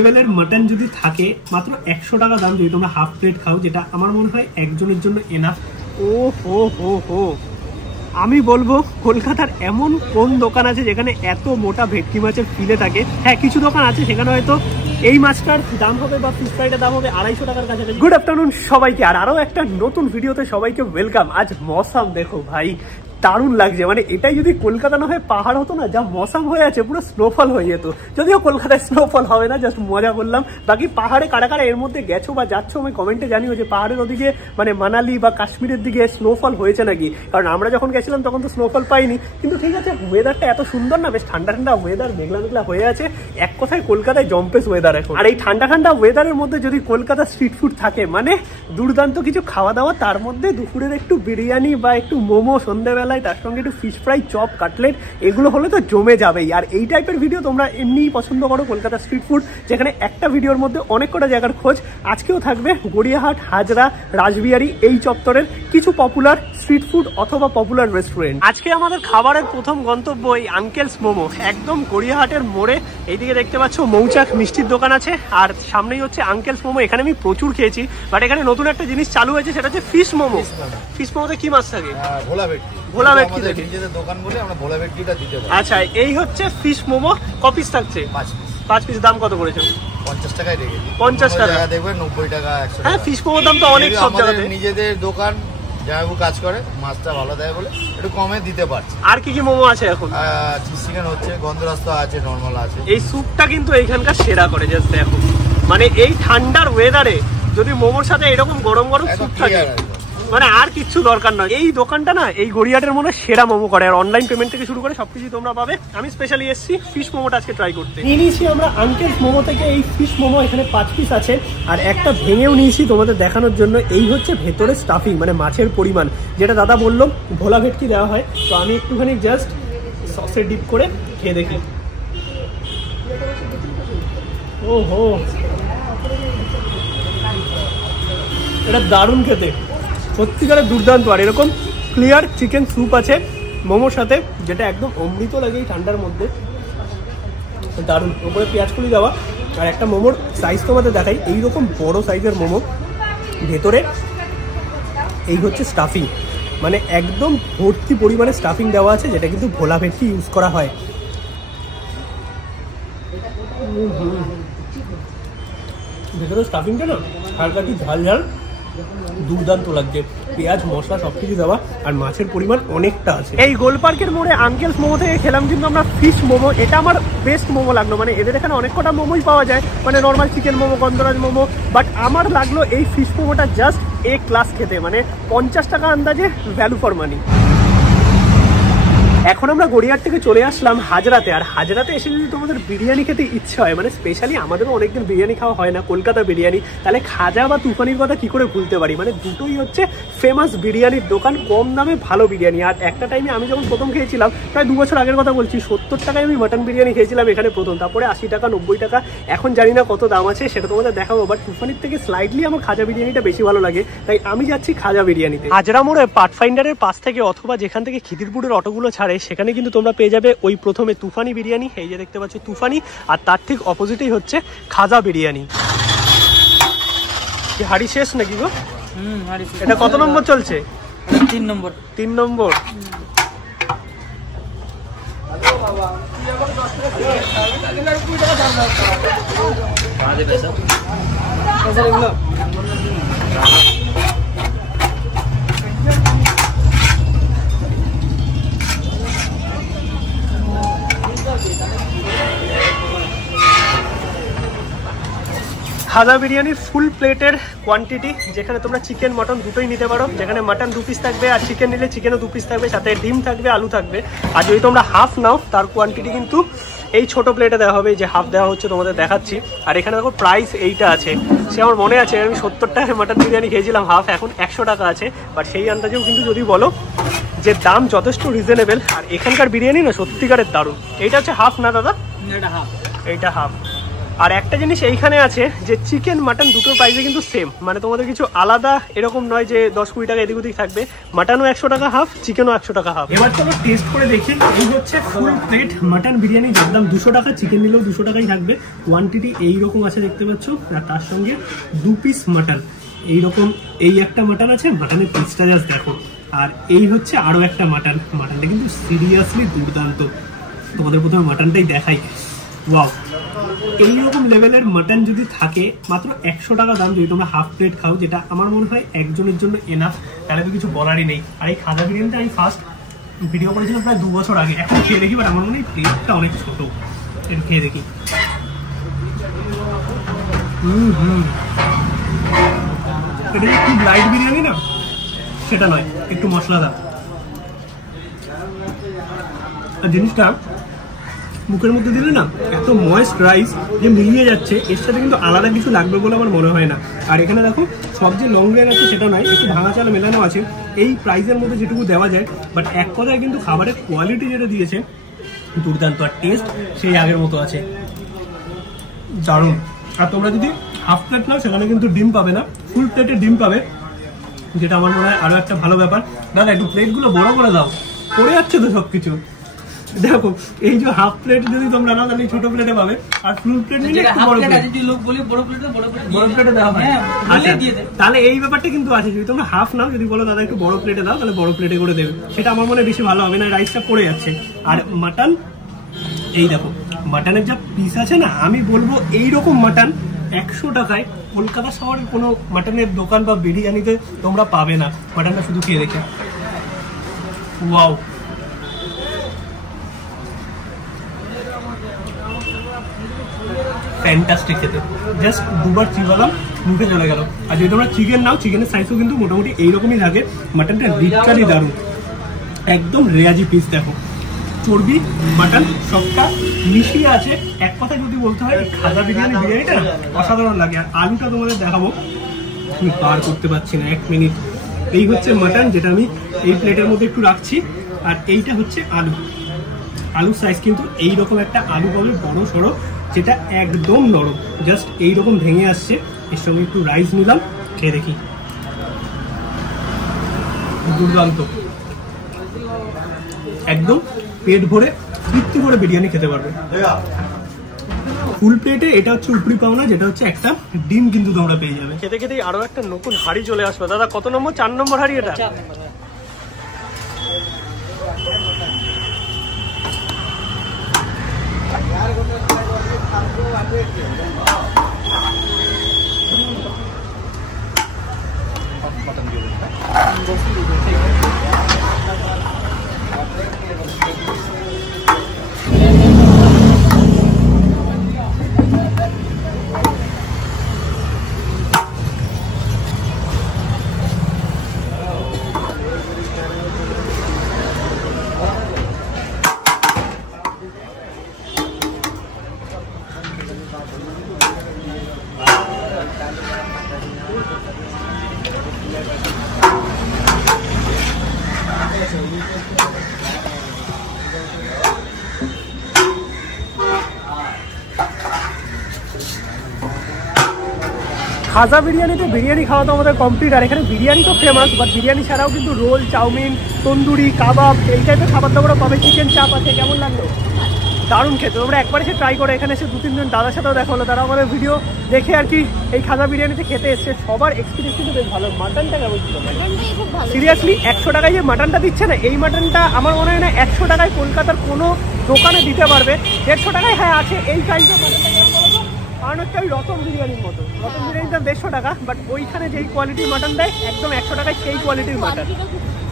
লেভেলের মাটন যদি থাকে মাত্র 100 টাকা দাম, যদি তোমরা হাফ প্লেট খাও, যেটা আমার মনে হয় একজনের জন্য এনাফ। ও হো হো হো, আমি বলবো কলকাতার এমন কোন দোকান আছে যেখানে এত মোটা ভেটকি মাছের ফিলে থাকে? হ্যাঁ, কিছু দোকান আছে সেখানে হয়তো এই মাছটার দাম হবে বা ফিশ ফ্রাইটার দাম হবে 250 টাকার কাছাকাছি। গুড আফটারনুন সবাইকে, আর আরো একটা নতুন ভিডিওতে সবাইকে ওয়েলকাম। আজ মৌসুম দেখো ভাই, দারুণ লাগছে। মানে এটাই যদি কলকাতা না হয় পাহাড় হতো না, যা মৌসুম হয়ে আছে পুরো স্নোফল হয়ে যেত। যদিও কলকাতায় স্নোফল হবে না, জাস্ট মজা করলাম। বাকি পাহাড়ে কারা কারা এর মধ্যে গেছো বা যাচ্ছ আমি কমেন্টে জানিও যে পাহাড়ের ওদিকে মানে মানালি বা কাশ্মীরের দিকে স্নোফল হয়েছে নাকি। কারণ আমরা যখন গেছিলাম তখন তো স্নোফল পাইনি। কিন্তু ঠিক আছে, ওয়েদারটা এত সুন্দর না, বেশ ঠান্ডা ঠান্ডা ওয়েদার, মেঘলা মেঘলা হয়ে আছে। এক কথায় কলকাতায় জম্পেস ওয়েদার এখন। আর এই ঠান্ডা ঠান্ডা ওয়েদারের মধ্যে যদি কলকাতা স্ট্রিট ফুড থাকে মানে দুর্দান্ত কিছু খাওয়া দাওয়া। তার মধ্যে দুপুরের একটু বিরিয়ানি বা একটু মোমো সন্ধ্যেবেলা, তার সঙ্গে একটু ফিশ ফ্রাই, চপ, কাটলেট, এগুলো হলে তো জমে যাবেই। আর এই টাইপের ভিডিও তোমরা এমনিই পছন্দ করো, কলকাতা স্ট্রিট ফুড, যেখানে একটা ভিডিওর মধ্যে অনেক কটা জায়গার খোঁজ। আজকেও থাকবে গড়িয়াহাট, হাজরা, রাসবিহারী এই চত্বরের কিছু পপুলার স্ট্রিট ফুড অথবা পপুলার রেস্টুরেন্ট। আজকে আমাদের খাবারের প্রথম গন্তব্য এই আঙ্কেলস মোমো, একদম গড়িয়াহাটের মোড়ে। এইদিকে দেখতে পাচ্ছ মৌচাক মিষ্টির দোকান আছে, আর সামনেই হচ্ছে আঙ্কেলস মোমো। এখানে আমি প্রচুর খেয়েছি, বাট এখানে নতুন একটা জিনিস চালু হয়েছে, সেটা হচ্ছে ফিশ মোমো। ফিশ মোমোতে কি মাছ থাকে? ভোলা ভেটকি থাকে। নিজেদের দোকান বলে আমরা ভোলা ভেটকিটা দিতে পারি। আচ্ছা, এই হচ্ছে ফিশ মোমো। কপিস থাকছে? 5 পিস। দাম কত করেছো? 50 টাকায় রেখেছি। 50 টাকা দেখবেন, 90 টাকা, 100 টাকা। হ্যাঁ, ফিশ মোমোর দাম তো অনেক সব জায়গাতে। নিজেদের দোকান যাবো কাজ করে, মাছটা ভালো দেয় বলে একটু কমে দিতে পারছি। আর কি কি মোমো আছে এখন? চিজ চিকেন হচ্ছে, গন্ধরাস্ত আছে, নরমাল আছে। এই স্যুপটা কিন্তু এইখানকার সেরা করে, জাস্ট দেখো। মানে এই ঠান্ডার ওয়েদারে যদি মোমোর সাথে এরকম গরম গরম স্যুপ থাকে, মানে আর কিচ্ছু দরকার নয়। এই দোকানটা না এই গড়িয়াহাটের মনে সেরা মোমো করে, আর অনলাইন পেমেন্ট থেকে শুরু করে সবকিছু তোমরা পাবে। আমি স্পেশালি এসেছি ফিশ মোমোটা আজকে ট্রাই করতে। নিয়েছি আমরা আঙ্কেলস মোমো থেকে এই ফিশ মোমো। এখানে 5 পিস আছে, আর একটা ভেঙেও নিয়েছি তোমাদের দেখানোর জন্য। এই হচ্ছে ভেতরে স্টাফিং, মানে মাছের পরিমাণ, যেটা দাদা বললো ভোলা ভেটকি দেওয়া হয়। তো আমি একটুখানি জাস্ট সসে ডিপ করে খেয়ে দেখি। ওহো, এটা দারুণ খেতে, সত্যিকারের দুর্দান্ত। আর এরকম ক্লিয়ার চিকেন স্যুপ আছে মোমোর সাথে, যেটা একদম অমৃত লাগে এই ঠান্ডার মধ্যে, দারুণ। ওপরে পেঁয়াজ কুলি দেওয়া। আর একটা মোমোর সাইজ তোমাদের দেখাই, এইরকম বড় সাইজের মোমো, ভেতরে এই হচ্ছে স্টাফিং, মানে একদম ভর্তি পরিমাণে স্টাফিং দেওয়া আছে, যেটা কিন্তু ভোলা ভেটকি ইউজ করা হয়। ভেতরে স্টাফিংটা না হালকা কি ঝাল ঝাল, দুর্দান্ত লাগছে। পেঁয়াজ মশলা সবকিছু দেওয়া, আর মাছের পরিমাণ অনেকটা আছে। এই গোল পার্কের মোড়ে আঙ্কেলস মোমো থেকে খেলাম কিন্তু আমরা ফিশ মোমো। এটা আমার বেস্ট মোমো লাগলো। মানে এদের এখানে অনেক কটা মোমোই পাওয়া যায়, মানে normal chicken momo, Gondhoraj momo, but আমার লাগলো এই ফিশ মোমোটা জাস্ট এ ক্লাস খেতে। মানে 50 টাকা আন্দাজে ভ্যালু ফর মানি। এখন আমরা গড়িয়াহাট থেকে চলে আসলাম হাজরাতে। আর হাজরাতে এসে যদি তোমাদের বিরিয়ানি খেতে ইচ্ছে হয়, মানে স্পেশালি আমাদেরও অনেকদিন বিরিয়ানি খাওয়া হয় না, কলকাতা বিরিয়ানি, তাহলে খাজা বা তুফানির কথা কি করে ভুলতে পারি। মানে দুটোই হচ্ছে ফেমাস বিরিয়ানির দোকান, কম দামে ভালো বিরিয়ানি। আর একটা টাইমে আমি যখন প্রথম খেয়েছিলাম, প্রায় 2 বছর আগের কথা বলছি, 70 টাকায় আমি মাটন বিরিয়ানি খেয়েছিলাম এখানে প্রথম। তারপরে 80 টাকা, 90 টাকা, এখন জানি না কত দাম আছে, সেটা তোমাদের দেখাবো। বাট তুফানির থেকে স্লাইডলি আমার খাজা বিরিয়ানিটা বেশি ভালো লাগে, তাই আমি যাচ্ছি খাজা বিরিয়ানিতে। হাজরা মোড়ে পাথফাইন্ডারের পাশ থেকে অথবা যেখান থেকে খিদিরপুরের অটোগুলো ছাড়ে, সেখানে কিন্তু তোমরা পেয়ে যাবে ওই প্রথমে তুফানি বিরিয়ানি, এই যে দেখতে পাচ্ছ তুফানি, আর তার ঠিক অপোজিটেই হচ্ছে খাজা বিরিয়ানি। হাড়ি শেষ নাকি গো? এটা কত নম্বর চলছে? 3 নম্বর। 3 নম্বর। খাজা বিরিয়ানির ফুল প্লেটের কোয়ান্টিটি, যেখানে তোমরা চিকেন মটন দুটোই নিতে পারো। যেখানে মটন 2 পিস থাকবে, আর চিকেন নিলে চিকেনও 2 পিস থাকবে, সাথে ডিম থাকবে, আলু থাকবে। আর যদি তোমরা হাফ নাও, তার কোয়ান্টিটি কিন্তু এই ছোট প্লেটে দেওয়া হবে, যে হাফ দেওয়া হচ্ছে তোমাদের দেখাচ্ছি। আর এখানে দেখো প্রাইস এইটা আছে, সে আমার মনে আছে আমি 70 টাকায় মটন বিরিয়ানি খেয়েছিলাম হাফ, এখন 100 টাকা আছে। বাট সেই আন্দাজেও কিন্তু যদি বলো যে দাম যথেষ্ট রিজনেবল। আর এখানকার বিরিয়ানি না সত্যিকারের দারুণ। এইটা হচ্ছে হাফ না দাদা? এটা হাফ। এইটা হাফ। আর একটা জিনিস এইখানে আছে যে চিকেন মাটন দুটোর প্রাইসে কিন্তু সেম, মানে তোমাদের কিছু আলাদা এরকম নয় যে 10-20 টাকা এদিক ওদিক থাকবে। মাটনও 100 টাকা হাফ, চিকেনও 100 টাকা হাফ। এবার চলো টেস্ট করে দেখি। এই হচ্ছে ফুল প্লেট মাটন বিরিয়ানি, যার দাম 200 টাকা। চিকেন নিলেও 200 টাকাই থাকবে। কোয়ান্টিটি এইরকম আছে দেখতে পাচ্ছ, আর তার সঙ্গে 2 পিস মাটন এইরকম। এই একটা মাটন আছে, মাটনের পিসটা জাস্ট দেখো। আর এই হচ্ছে আরো একটা মাটন, মাটনটা কিন্তু সিরিয়াসলি দুর্দান্ত। তোমাদের প্রথমে মাটনটাই দেখাই। ওয়াও, এইরকম লেভেলের মাটন যদি থাকে মাত্র 100 টাকা দাম, যদি তোমরা হাফ প্লেট খাও, যেটা আমার মনে হয় একজনের জন্য এনাফ, তাহলে তো কিছু বলারই নেই। আর এই খাজা বিরিয়ানিটা আমি ফার্স্ট ভিডিও করেছিলাম প্রায় 2 বছর আগে, এখন খেয়ে দেখি, বাট আমার মনে হয় প্লেটটা অনেক ছোট। একটু খেয়ে দেখি। এটা যে খুব লাইট বিরিয়ানি না, সেটা নয়, একটু মশলাদার। আর জিনিসটা মুখের মধ্যে দিলে না এত ময়েস্ট রাইস যে মিলিয়ে যাচ্ছে, এর সাথে কিন্তু আলাদা কিছু লাগবে বলে আমার মনে হয় না। আর এখানে দেখো সব যে লং লেগ আছে সেটা নয়, একটু ভাঙা চাল মেলানো আছে এই প্রাইসের মধ্যে যেটুকু দেওয়া যায়। বাট এক কথায় কিন্তু খাবারের কোয়ালিটি যেটা দিয়েছে দুর্দান্ত, আর টেস্ট সেই আগের মতো আছে, দারুণ। আর তোমরা যদি হাফ প্লেট নাও সেখানে কিন্তু ডিম পাবে না, ফুল প্লেটে ডিম পাবে, যেটা আমার মনে হয় আরো একটা ভালো ব্যাপার। দাদা একটু প্লেটগুলো বড় করে দাও, পড়ে যাচ্ছে তো সবকিছু। দেখো এই যে হাফ প্লেট যদি তোমরা নাও তাহলে ছোট প্লেটে পাবে, আর ফুল প্লেট নিলে একটু বড় প্লেটে দেওয়া হয়। আচ্ছা, তাহলে এই ব্যাপারটা কিন্তু আছে, যদি তোমরা হাফ নাও, যদি বলো দাদা একটু বড় প্লেটে দাও, তাহলে বড় প্লেটে করে দেবে, সেটা আমার মনে হয় বেশি ভালো হবে, না রাইসটা পড়ে যাচ্ছে। আর মাটন, এই দেখো মাটনের যা পিস আছে না, আমি বলবো এইরকম মাটন 100 টাকায় কলকাতা শহরের কোনো মাটনের দোকান বা বিরিয়ানিতে তোমরা পাবে না। মাটনটা শুধু খেয়ে দেখে, ওয়াও, ফ্যান্টাস্টিক খেতে। জাস্ট দুবার চিবালাম, মুখে চলে গেল। আর যদি তোমরা চিকেন নাও, চিকেনের সাইজও কিন্তু মোটামুটি এইরকমই থাকে। মাটনটা রিচলি দারুণ, একদম রেয়াজি পিস। দেখো চর্বি মাটন সবটা মিশিয়ে আছে। এক কথা যদি বলতে হয়, খাজা বিরিয়ানিটা অসাধারণ লাগে। আর আলুটা তোমাদের দেখাবো, আমি পার করতে পারছি না, 1 মিনিট। এই হচ্ছে মাটন, যেটা আমি এই প্লেটের মধ্যে একটু রাখছি। আর এইটা হচ্ছে আলু, আলুর সাইজ কিন্তু এইরকম একটা আলু পাবে, বড় সড়ো, যেটা একদম নরম, জাস্ট এইরকম ভেঙে আসছে। এর সঙ্গে একটু রাইস নিলাম, খেয়ে দেখি, দুর্দান্ত, একদম পেট ভরে তৃপ্তি করে বিরিয়ানি খেতে পারবে। ফুল প্লেটে এটা হচ্ছে উপরি পাওনা, যেটা হচ্ছে একটা ডিম কিন্তু তোমরা পেয়ে যাবে। খেতে খেতেই আরো একটা নতুন হাড়ি চলে আসবে। দাদা কত নম্বর? 4 নম্বর হাড়ি এটা। খাজা বিরিয়ানিতে বিরিয়ানি খাওয়া তো আমাদের কমপ্লিট। আর এখানে বিরিয়ানি তো ফেমাস, বাট বিরিয়ানি ছাড়াও কিন্তু রোল, চাউমিন, তন্দুরি, কাবাব এই টাইপের খাবার দাবারও পাবে। চিকেন চাপ আছে। কেমন লাগলো? দারুণ খেতে। তোমরা একবার এসে ট্রাই করো। এখানে এসে 2-3 জন দাদার সাথেও দেখা হলো, তারা আমাদের ভিডিও দেখে আর কি এই খাজা বিরিয়ানিতে খেতে এসছে। সবার এক্সপিরিয়েন্স কিন্তু বেশ ভালো। মাটনটা কেমন ছিল? সিরিয়াসলি 100 টাকায় যে মাটনটা দিচ্ছে না, এই মাটনটা আমার মনে হয় না 100 টাকায় কলকাতার কোনো দোকানে দিতে পারবে। 150 টাকায় হ্যাঁ আছে এই সাইজের মাটনটা। কেমন বলো তো? কারণ হচ্ছে ওই রতন বিরিয়ানির মতো। রতন বিরিয়ানির দাম 150 টাকা, বাট ওইখানে যেই কোয়ালিটির মাটন দেয় একদম 100 টাকায় সেই কোয়ালিটির মাটন।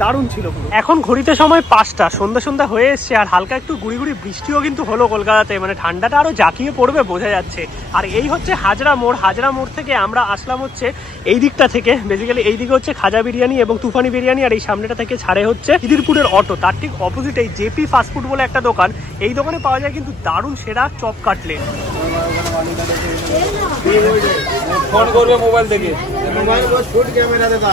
দারুণ ছিল পুরো। এখন ঘড়িতে সময় 5টা, সন্ধ্যা হয়ে এসছে। আর হালকা একটু গুড়ি গুড়ি বৃষ্টিও কিন্তু হলো কলকাতাতে, মানে ঠান্ডাটা আরো জাঁকিয়ে পড়বে বোঝা যাচ্ছে। আর এই হচ্ছে হাজরা মোড়। হাজরা মোড় থেকে আমরা আসলাম হচ্ছে এই দিকটা থেকে, বেসিক্যালি এই দিকে হচ্ছে খাজা বিরিয়ানি এবং তুফানি বিরিয়ানি, আর এই সামনেটা থেকে ছাড়ে হচ্ছে খিদিরপুরের অটো। তার ঠিক অপোজিট এই জেপি ফাস্টফুড বলে একটা দোকান। এই দোকানে পাওয়া যায় কিন্তু দারুণ সেরা চপ কাটলেট। ফোন করবে মোবাইল থেকে, মোবাইল ফুড ক্যামেরা দেখা।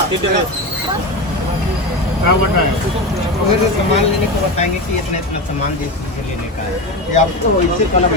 फिर सामान लेने को बताएंगे कि इतना इतना सामान जैसे लेने का है, ये आपको वैसे कलर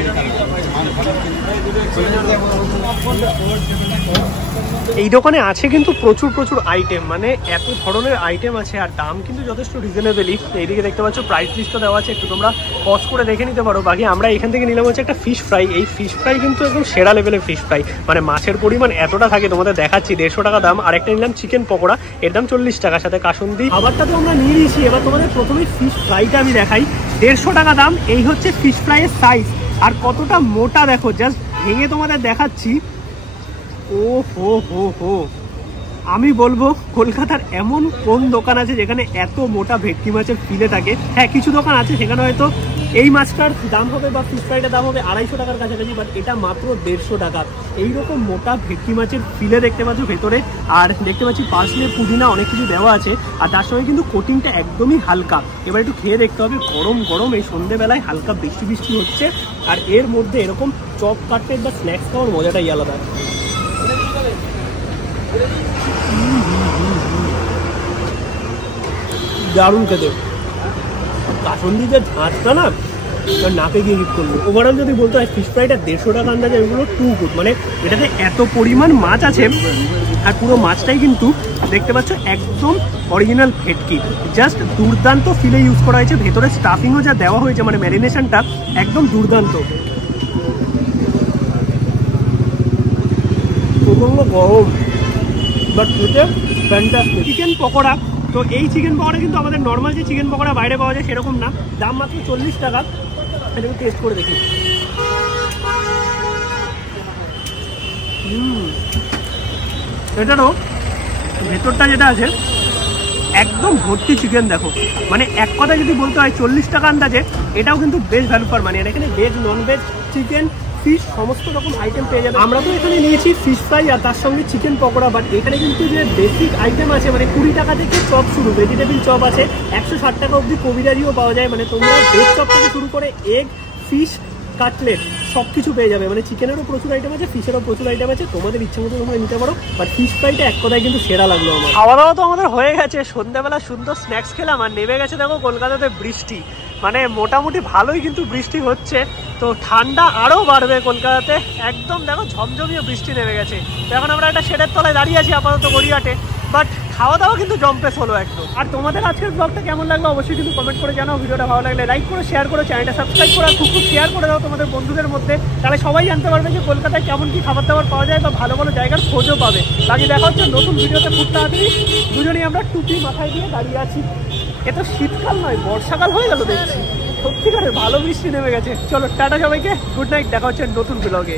এই দোকানে আছে কিন্তু প্রচুর প্রচুর আইটেম, মানে এত ধরনের আইটেম আছে আর দাম কিন্তু যথেষ্ট রিজনেবলই। এইদিকে দেখতে পাচ্ছ প্রাইস লিস্টটা দেওয়া আছে, একটু তোমরা পজ করে দেখে নিতে পারো। বাকি আমরা এখান থেকে নিলাম হচ্ছে একটা ফিশ ফ্রাই। এই ফিশ ফ্রাই কিন্তু একদম সেরা লেভেলের ফিশ ফ্রাই, মানে মাছের পরিমাণ এতটা থাকে তোমাদের দেখাচ্ছি। 150 টাকা দাম। আর একটা নিলাম চিকেন পকোড়া, এর দাম 40 টাকা, সাথে কাসুন্দি। খাবারটা তো আমরা নিয়ে নিয়েছি, এবার তোমাদের প্রথমে ফিশ ফ্রাইটা আমি দেখাই। 150 টাকা দাম। এই হচ্ছে ফিশ ফ্রাইয়ের সাইজ, আর কতটা মোটা দেখো, জাস্ট ভেঙে তোমাদের দেখাচ্ছি। ও হো হো হো, আমি বলবো কলকাতার এমন কোন দোকান আছে যেখানে এত মোটা ভেটকি মাছের ফিলে থাকে? হ্যাঁ, কিছু দোকান আছে সেখানে হয়তো এই মাছটার দাম হবে বা ফিশ ফ্রাইটার দাম হবে 250 টাকার কাছাকাছি, বাট এটা মাত্র 150 টাকা। এইরকম মোটা ভেটকি মাছের ফিলে দেখতে পাচ্ছ ভেতরে, আর দেখতে পাচ্ছি পার্সলে পুদিনা অনেক কিছু দেওয়া আছে, আর তার সঙ্গে কিন্তু কোটিংটা একদমই হালকা। এবার একটু খেয়ে দেখতে হবে। গরম গরম এই সন্ধ্যেবেলায় হালকা বৃষ্টি বৃষ্টি হচ্ছে, আর এর মধ্যে এরকম চপ কাটলেট বা স্ন্যাক্স খাওয়ার মজাটাই আলাদা। দারুণ খেতে। কাসুন্দি যে ঝাঁচটা না নাকে গিয়ে হিট করলো। ওভারঅল যদি বলতে হয় ফিশ ফ্রাইটা 150 টাকা আন্দাজে, এগুলো টু গুড, মানে এটাতে এত পরিমাণ মাছ আছে, আর পুরো মাছটাই কিন্তু দেখতে পাচ্ছ একদম অরিজিনাল ভেটকি। জাস্ট দুর্দান্ত ফিলে ইউজ করা হয়েছে, ভেতরে স্টাফিংও যা দেওয়া হয়েছে, মানে ম্যারিনেশনটা একদম দুর্দান্ত। প্রচন্ড গরম, বাট খেতে ফ্যান্টাস্টিক। চিকেন পকোড়া, তো এই চিকেন পকোড়া কিন্তু আমাদের নর্মাল যে চিকেন পকোড়া বাইরে পাওয়া যায় সেরকম না, দাম মাত্র 40 টাকা। এটাকে টেস্ট করে দেখি। এটারও ভেতরটা যেটা আছে একদম ভর্তি চিকেন দেখো, মানে এক কথা যদি বলতে হয় 40 টাকা আন্দাজে এটাও কিন্তু বেশ ভ্যালু ফর মানি। আর এখানে veg, non veg, chicken, fish সমস্ত রকম আইটেম পেয়ে যাবে। আমরা তো এখানে নিয়েছি ফিশ ফ্রাই আর তার সঙ্গে চিকেন পকোড়া, বাট এখানে কিন্তু যে বেসিক আইটেম আছে, মানে 20 টাকা থেকে চপ শুরু, ভেজিটেবিল চপ আছে, 160 টাকা অবধি কবিরাজিও পাওয়া যায়। মানে তোমরা ভেজ চপ থেকে শুরু করে এগ, ফিশ, কাটলেট সব কিছু পেয়ে যাবে। মানে চিকেনেরও প্রচুর আইটেম আছে, ফিশেরও প্রচুর আইটেম আছে, তোমাদের ইচ্ছা মতো তোমরা নিতে পারো। বাট ফিশ ফ্রাইটা এক কথায় কিন্তু সেরা লাগলো আমার। খাওয়া দাওয়া তো আমাদের হয়ে গেছে, সন্ধ্যাবেলা সুন্দর স্ন্যাক্স খেলাম, আর নেমে গেছে দেখো কলকাতাতে বৃষ্টি, মানে মোটামুটি ভালোই কিন্তু বৃষ্টি হচ্ছে। তো ঠান্ডা আরও বাড়বে কলকাতাতে, একদম দেখো ঝমঝমিয়ে বৃষ্টি নেমে গেছে। তো এখন আমরা একটা শেডের তলায় দাঁড়িয়ে আছি আপাতত গড়িয়াহাটে, বাট খাওয়া দাওয়া কিন্তু জম্পেস হলো একদম। আর তোমাদের আজকের ব্লগটা কেমন লাগলো অবশ্যই কিন্তু কমেন্ট করে জানাও। ভিডিওটা ভালো লাগলে লাইক করে শেয়ার করে চ্যানেলটা সাবস্ক্রাইব করে খুব শেয়ার করে দাও তোমাদের বন্ধুদের মধ্যে, তাহলে সবাই জানতে পারবে যে কলকাতায় কেমন কি খাবার দাবার পাওয়া যায় বা ভালো ভালো জায়গার খোঁজও পাবে। বাকি দেখা হচ্ছে নতুন ভিডিওতে। খুব তাড়াতাড়ি দুজনেই আমরা টুপি মাথায় দিয়ে দাঁড়িয়ে আছি। এ তো শীতকাল নয়, বর্ষাকাল হয়ে গেল দেখছি। সত্যিকারের ভালো বৃষ্টি নেমে গেছে। চলো টাটা সবাইকে, গুড নাইট, দেখা হচ্ছে নতুন ব্লগে।